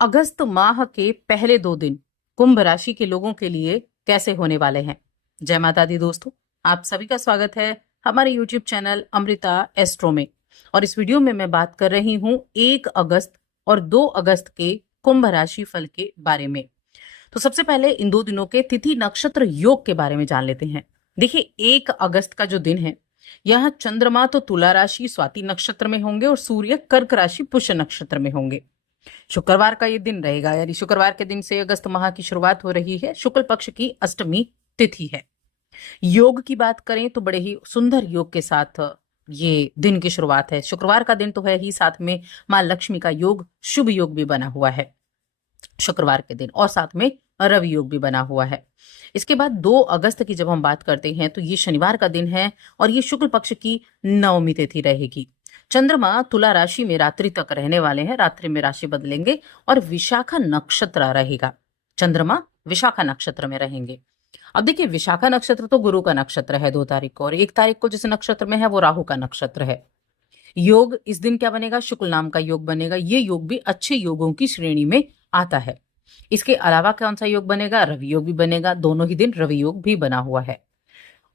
अगस्त माह के पहले 2 दिन कुंभ राशि के लोगों के लिए कैसे होने वाले हैं। जय माता दी दोस्तों, आप सभी का स्वागत है हमारे YouTube चैनल अमृता एस्ट्रो में। और इस वीडियो में मैं बात कर रही हूँ 1 अगस्त और 2 अगस्त के कुंभ राशि फल के बारे में। तो सबसे पहले इन 2 दिनों के तिथि नक्षत्र योग के बारे में जान लेते हैं। देखिए, 1 अगस्त का जो दिन है, यह चंद्रमा तो तुला राशि स्वाति नक्षत्र में होंगे और सूर्य कर्क राशि पुष्य नक्षत्र में होंगे। शुक्रवार का ये दिन रहेगा, यानी शुक्रवार के दिन से अगस्त माह की शुरुआत हो रही है। शुक्ल पक्ष की अष्टमी तिथि है। योग की बात करें तो बड़े ही सुंदर योग के साथ ये दिन की शुरुआत है। शुक्रवार का दिन तो है ही, साथ में मां लक्ष्मी का योग, शुभ योग भी बना हुआ है शुक्रवार के दिन, और साथ में रवि योग भी बना हुआ है। इसके बाद 2 अगस्त की जब हम बात करते हैं तो ये शनिवार का दिन है और ये शुक्ल पक्ष की नवमी तिथि रहेगी। चंद्रमा तुला राशि में रात्रि तक रहने वाले हैं, रात्रि में राशि बदलेंगे और विशाखा नक्षत्र रहेगा। चंद्रमा विशाखा नक्षत्र में रहेंगे। अब देखिए, विशाखा नक्षत्र तो गुरु का नक्षत्र है 2 तारीख को, और 1 तारीख को जिस नक्षत्र में है वो राहु का नक्षत्र है। योग इस दिन क्या बनेगा? शुक्ल नाम का योग बनेगा। ये योग भी अच्छे योगों की श्रेणी में आता है। इसके अलावा कौन सा योग बनेगा? रवि योग भी बनेगा। दोनों ही दिन रवि योग भी बना हुआ है।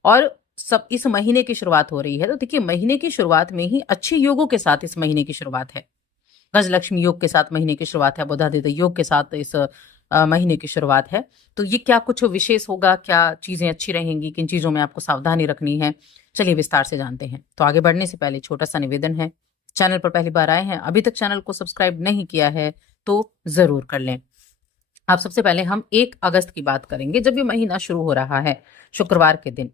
और सब इस महीने की शुरुआत हो रही है, तो देखिए महीने की शुरुआत में ही अच्छे योगों के साथ इस महीने की शुरुआत है। गजलक्ष्मी योग के साथ महीने की शुरुआत है, बुधादित्य योग के साथ इस महीने की शुरुआत है। तो ये क्या कुछ विशेष होगा? क्या चीजें अच्छी रहेंगी? किन चीजों में आपको सावधानी रखनी है? चलिए विस्तार से जानते हैं। तो आगे बढ़ने से पहले छोटा सा निवेदन है, चैनल पर पहली बार आए हैं, अभी तक चैनल को सब्सक्राइब नहीं किया है तो जरूर कर लें। अब सबसे पहले हम 1 अगस्त की बात करेंगे, जब ये महीना शुरू हो रहा है शुक्रवार के दिन।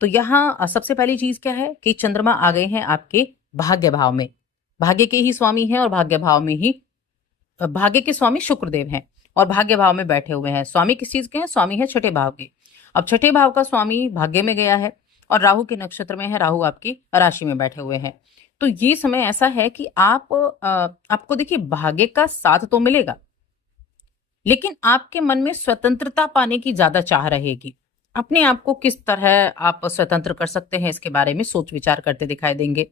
तो यहाँ सबसे पहली चीज क्या है कि चंद्रमा आ गए हैं आपके भाग्य भाव में। भाग्य के ही स्वामी हैं और भाग्य भाव में ही भाग्य के स्वामी शुक्रदेव हैं और भाग्य भाव में बैठे हुए हैं। स्वामी किस चीज के हैं? स्वामी है छठे भाव के। अब छठे भाव का स्वामी भाग्य में गया है और राहु के नक्षत्र में है, राहु आपकी राशि में बैठे हुए हैं। तो ये समय ऐसा है कि आपको देखिए भाग्य का साथ तो मिलेगा, लेकिन आपके मन में स्वतंत्रता पाने की ज्यादा चाह रहेगी। अपने आप को किस तरह आप स्वतंत्र कर सकते हैं, इसके बारे में सोच विचार करते दिखाई देंगे।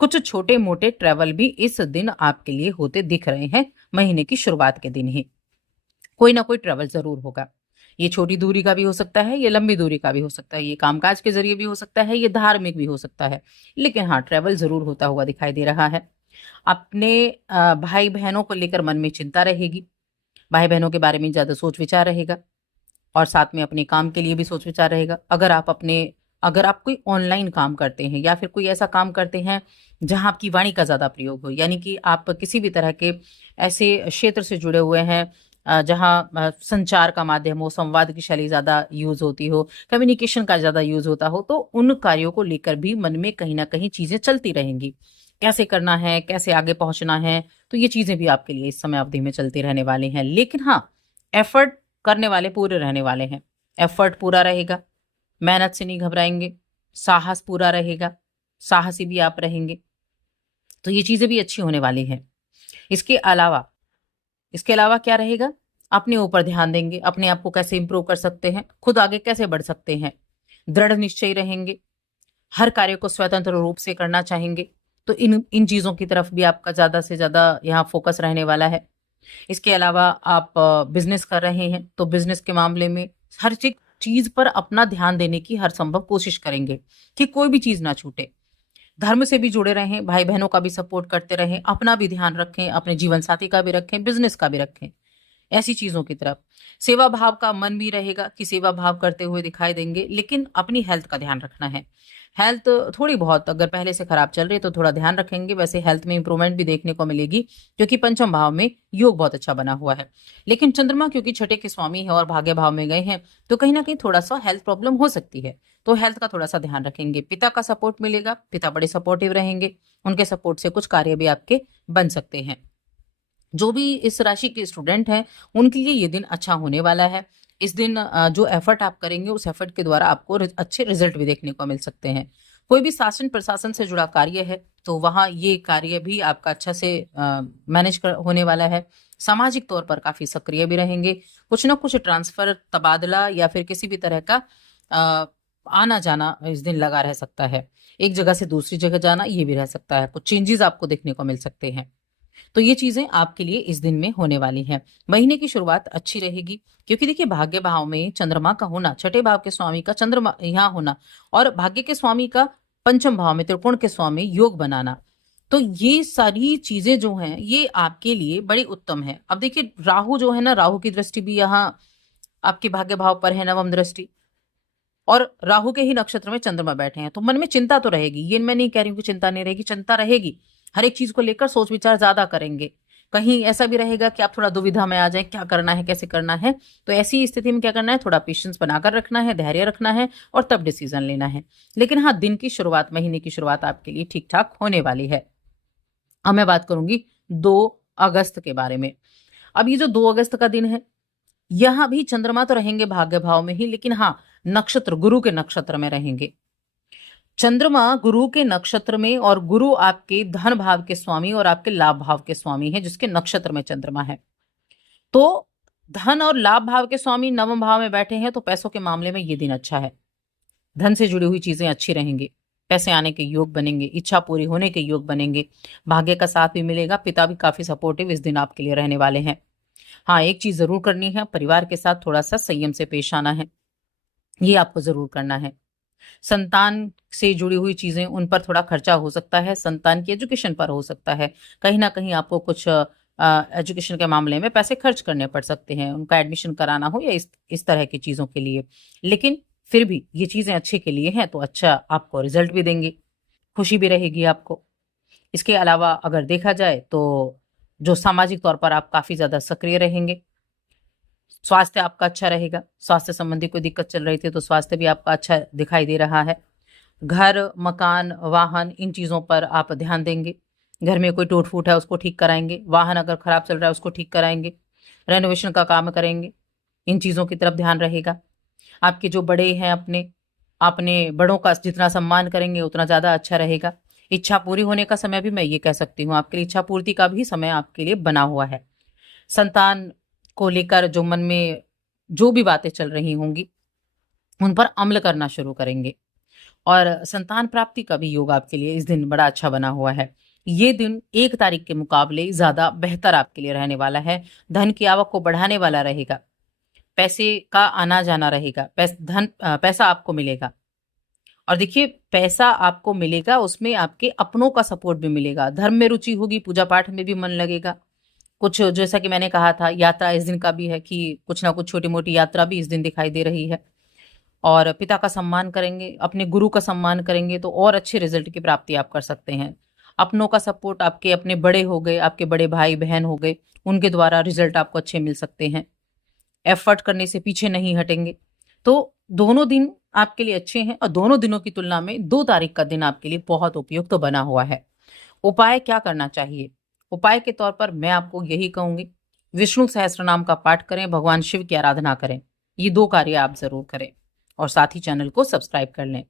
कुछ छोटे मोटे ट्रैवल भी इस दिन आपके लिए होते दिख रहे हैं। महीने की शुरुआत के दिन ही कोई ना कोई ट्रैवल जरूर होगा। ये छोटी दूरी का भी हो सकता है, ये लंबी दूरी का भी हो सकता है, ये कामकाज के जरिए भी हो सकता है, ये धार्मिक भी हो सकता है, लेकिन हाँ, ट्रैवल जरूर होता हुआ दिखाई दे रहा है। अपने भाई बहनों को लेकर मन में चिंता रहेगी। भाई बहनों के बारे में ज्यादा सोच विचार रहेगा और साथ में अपने काम के लिए भी सोच विचार रहेगा। अगर आप कोई ऑनलाइन काम करते हैं या फिर कोई ऐसा काम करते हैं जहां आपकी वाणी का ज्यादा प्रयोग हो, यानी कि आप किसी भी तरह के ऐसे क्षेत्र से जुड़े हुए हैं जहां संचार का माध्यम हो, संवाद की शैली ज्यादा यूज होती हो, कम्युनिकेशन का ज्यादा यूज होता हो, तो उन कार्यों को लेकर भी मन में कहीं ना कहीं चीजें चलती रहेंगी। कैसे करना है, कैसे आगे पहुंचना है, तो ये चीजें भी आपके लिए इस समय अवधि में चलती रहने वाली हैं। लेकिन हाँ, एफर्ट करने वाले पूरे रहने वाले हैं। एफर्ट पूरा रहेगा, मेहनत से नहीं घबराएंगे, साहस पूरा रहेगा, साहसी भी आप रहेंगे। तो ये चीजें भी अच्छी होने वाली हैं। इसके अलावा इसके अलावा क्या रहेगा? अपने ऊपर ध्यान देंगे, अपने आप को कैसे इंप्रूव कर सकते हैं, खुद आगे कैसे बढ़ सकते हैं, दृढ़ निश्चयी रहेंगे, हर कार्य को स्वतंत्र रूप से करना चाहेंगे। तो इन इन चीजों की तरफ भी आपका ज्यादा से ज्यादा यहाँ फोकस रहने वाला है। इसके अलावा आप बिजनेस कर रहे हैं तो बिजनेस के मामले में हर चीज पर अपना ध्यान देने की हर संभव कोशिश करेंगे कि कोई भी चीज ना छूटे। धर्म से भी जुड़े रहें, भाई बहनों का भी सपोर्ट करते रहें, अपना भी ध्यान रखें, अपने जीवन साथी का भी रखें, बिजनेस का भी रखें। ऐसी चीजों की तरफ सेवा भाव का मन भी रहेगा कि सेवा भाव करते हुए दिखाई देंगे, लेकिन अपनी हेल्थ का ध्यान रखना है। हेल्थ थोड़ी बहुत अगर पहले से खराब चल रही है तो थोड़ा ध्यान रखेंगे। वैसे हेल्थ में इंप्रूवमेंट भी देखने को मिलेगी क्योंकि पंचम भाव में योग बहुत अच्छा बना हुआ है। लेकिन चंद्रमा क्योंकि छठे के स्वामी है और भाग्य भाव में गए हैं, तो कहीं ना कहीं थोड़ा सा हेल्थ प्रॉब्लम हो सकती है। तो हेल्थ का थोड़ा सा ध्यान रखेंगे। पिता का सपोर्ट मिलेगा, पिता बड़े सपोर्टिव रहेंगे, उनके सपोर्ट से कुछ कार्य भी आपके बन सकते हैं। जो भी इस राशि के स्टूडेंट हैं उनके लिए ये दिन अच्छा होने वाला है। इस दिन जो एफर्ट आप करेंगे उस एफर्ट के द्वारा आपको अच्छे रिजल्ट भी देखने को मिल सकते हैं। कोई भी शासन प्रशासन से जुड़ा कार्य है तो वहाँ ये कार्य भी आपका अच्छा से मैनेज होने वाला है। सामाजिक तौर पर काफी सक्रिय भी रहेंगे। कुछ ना कुछ ट्रांसफर, तबादला या फिर किसी भी तरह का आना जाना इस दिन लगा रह सकता है। एक जगह से दूसरी जगह जाना ये भी रह सकता है। कुछ चेंजेस आपको देखने को मिल सकते हैं। तो ये चीजें आपके लिए इस दिन में होने वाली हैं। महीने की शुरुआत अच्छी रहेगी, क्योंकि देखिए भाग्य भाव में चंद्रमा का होना, छठे भाव के स्वामी का चंद्रमा यहाँ होना और भाग्य के स्वामी का पंचम भाव में त्रिकोण के स्वामी योग बनाना, तो ये सारी चीजें जो हैं ये आपके लिए बड़ी उत्तम है। अब देखिए राहु जो है ना, राहु की दृष्टि भी यहाँ आपके भाग्य भाव पर है, नवम दृष्टि, और राहु के ही नक्षत्र में चंद्रमा बैठे हैं, तो मन में चिंता तो रहेगी। ये मैं नहीं कह रही हूँ कि चिंता नहीं रहेगी, चिंता रहेगी। हर एक चीज को लेकर सोच विचार ज्यादा करेंगे। कहीं ऐसा भी रहेगा कि आप थोड़ा दुविधा में आ जाए, क्या करना है, कैसे करना है। तो ऐसी स्थिति में क्या करना है, थोड़ा पेशेंस बनाकर रखना है, धैर्य रखना है और तब डिसीजन लेना है। लेकिन हाँ, दिन की शुरुआत, महीने की शुरुआत आपके लिए ठीक ठाक होने वाली है। अब मैं बात करूंगी 2 अगस्त के बारे में। अब ये जो 2 अगस्त का दिन है, यहां भी चंद्रमा तो रहेंगे भाग्य भाव में ही, लेकिन हाँ, नक्षत्र गुरु के नक्षत्र में रहेंगे। चंद्रमा गुरु के नक्षत्र में, और गुरु आपके धन भाव के स्वामी और आपके लाभ भाव के स्वामी है, जिसके नक्षत्र में चंद्रमा है। तो धन और लाभ भाव के स्वामी नवम भाव में बैठे हैं, तो पैसों के मामले में ये दिन अच्छा है। धन से जुड़ी हुई चीजें अच्छी रहेंगी, पैसे आने के योग बनेंगे, इच्छा पूरी होने के योग बनेंगे, भाग्य का साथ भी मिलेगा। पिता भी काफी सपोर्टिव इस दिन आपके लिए रहने वाले हैं। हाँ, एक चीज जरूर करनी है, परिवार के साथ थोड़ा सा संयम से पेश आना है, ये आपको जरूर करना है। संतान से जुड़ी हुई चीजें, उन पर थोड़ा खर्चा हो सकता है, संतान की एजुकेशन पर हो सकता है, कहीं ना कहीं आपको कुछ एजुकेशन के मामले में पैसे खर्च करने पड़ सकते हैं, उनका एडमिशन कराना हो या इस तरह की चीजों के लिए। लेकिन फिर भी ये चीजें अच्छे के लिए हैं, तो अच्छा आपको रिजल्ट भी देंगे, खुशी भी रहेगी आपको। इसके अलावा अगर देखा जाए तो जो सामाजिक तौर पर आप काफी ज्यादा सक्रिय रहेंगे, स्वास्थ्य आपका अच्छा रहेगा। स्वास्थ्य संबंधी कोई दिक्कत चल रही थी तो स्वास्थ्य भी आपका अच्छा दिखाई दे रहा है। घर, मकान, वाहन, इन चीजों पर आप ध्यान देंगे। घर में कोई टूट फूट है उसको ठीक कराएंगे, वाहन अगर खराब चल रहा है उसको ठीक कराएंगे, रेनोवेशन का काम करेंगे, इन चीजों की तरफ ध्यान रहेगा। आपके जो बड़े हैं, अपने बड़ों का जितना सम्मान करेंगे उतना ज्यादा अच्छा रहेगा। इच्छा पूरी होने का समय भी मैं ये कह सकती हूँ, आपके लिए इच्छा पूर्ति का भी समय आपके लिए बना हुआ है। संतान को लेकर जो मन में जो भी बातें चल रही होंगी, उन पर अमल करना शुरू करेंगे, और संतान प्राप्ति का भी योग आपके लिए इस दिन बड़ा अच्छा बना हुआ है। ये दिन 1 तारीख के मुकाबले ज्यादा बेहतर आपके लिए रहने वाला है। धन की आवक को बढ़ाने वाला रहेगा, पैसे का आना जाना रहेगा, पैसा आपको मिलेगा। और देखिए पैसा आपको मिलेगा, उसमें आपके अपनों का सपोर्ट भी मिलेगा, धर्म में रुचि होगी, पूजा पाठ में भी मन लगेगा। कुछ जैसा कि मैंने कहा था, यात्रा इस दिन का भी है कि कुछ ना कुछ छोटी मोटी यात्रा भी इस दिन दिखाई दे रही है। और पिता का सम्मान करेंगे, अपने गुरु का सम्मान करेंगे, तो और अच्छे रिजल्ट की प्राप्ति आप कर सकते हैं। अपनों का सपोर्ट, आपके अपने बड़े हो गए, आपके बड़े भाई बहन हो गए, उनके द्वारा रिजल्ट आपको अच्छे मिल सकते हैं। एफर्ट करने से पीछे नहीं हटेंगे। तो दोनों दिन आपके लिए अच्छे हैं, और दोनों दिनों की तुलना में 2 तारीख का दिन आपके लिए बहुत उपयुक्त तो बना हुआ है। उपाय क्या करना चाहिए? उपाय के तौर पर मैं आपको यही कहूंगी, विष्णु सहस्त्र नाम का पाठ करें, भगवान शिव की आराधना करें। ये 2 कार्य आप जरूर करें, और साथ ही चैनल को सब्सक्राइब कर लें।